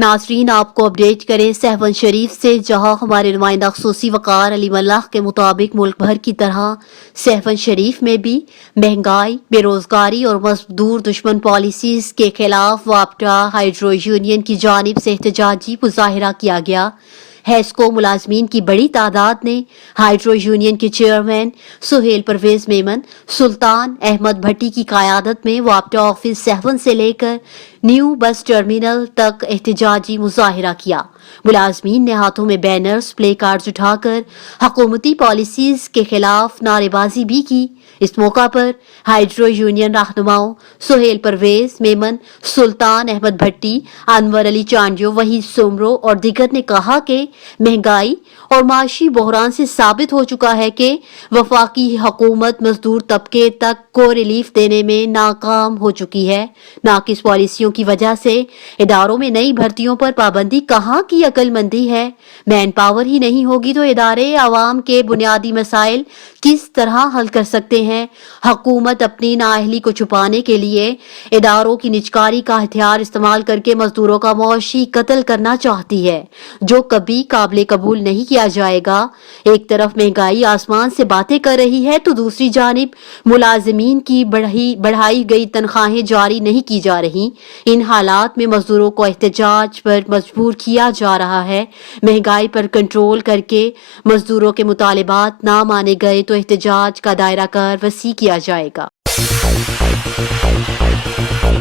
ناظرین آپ کو اپڈیٹ کریں سہون شریف سے، جہاں ہمارے نمائندہ خصوصی وقار علی ملح کے مطابق ملک بھر کی طرح سہون شریف میں بھی مہنگائی، بے روزگاری اور مزدور دشمن پالیسیز کے خلاف وابٹا ہائیڈرو یونین کی جانب سے احتجاجی مظاہرہ کیا گیا۔ ہیسکو ملازمین کی بڑی تعداد نے ہائیڈرو یونین کے چیئرمین سہیل پرویز میمن، سلطان احمد بھٹی کی قیادت میں وابٹا آفس سہون سے لے کر نیو بس ٹرمینل تک احتجاجی مظاہرہ کیا۔ ملازمین نے ہاتھوں میں بینرز، پلے کارڈز اٹھا کر حکومتی پالیسیز کے خلاف نعرے بازی بھی کی۔ اس موقع پر ہائیڈرو یونین رہنماؤں سہیل پرویز میمن، سلطان احمد بھٹی، انور علی چانڈیو، وحید سومرو اور دیگر نے کہا کہ مہنگائی اور معاشی بحران سے ثابت ہو چکا ہے کہ وفاقی حکومت مزدور طبقے تک کو ریلیف دینے میں ناکام ہو چکی ہے۔ ناقص پالیسیوں کی وجہ سے اداروں میں نئی بھرتیوں پر پابندی کہاں کی عقل مندی ہے؟ مین پاور ہی نہیں ہوگی تو ادارے عوام کے بنیادی مسائل کس طرح حل کر سکتے ہیں؟ حکومت اپنی نااہلی کو چھپانے کے لیے اداروں کی نجکاری کا ہتھیار استعمال کر کے مزدوروں کا معاشی قتل کرنا چاہتی ہے، جو کبھی قابل قبول نہیں کیا جائے گا۔ ایک طرف مہنگائی آسمان سے باتیں کر رہی ہے تو دوسری جانب ملازمین کی بڑھائی گئی تنخواہیں جاری نہیں کی جا رہی۔ ان حالات میں مزدوروں کو احتجاج پر مجبور کیا جا رہا ہے۔ مہنگائی پر کنٹرول کر کے مزدوروں کے مطالبات نہ مانے گئے تو احتجاج کا دائرہ کار وسیع کیا جائے گا۔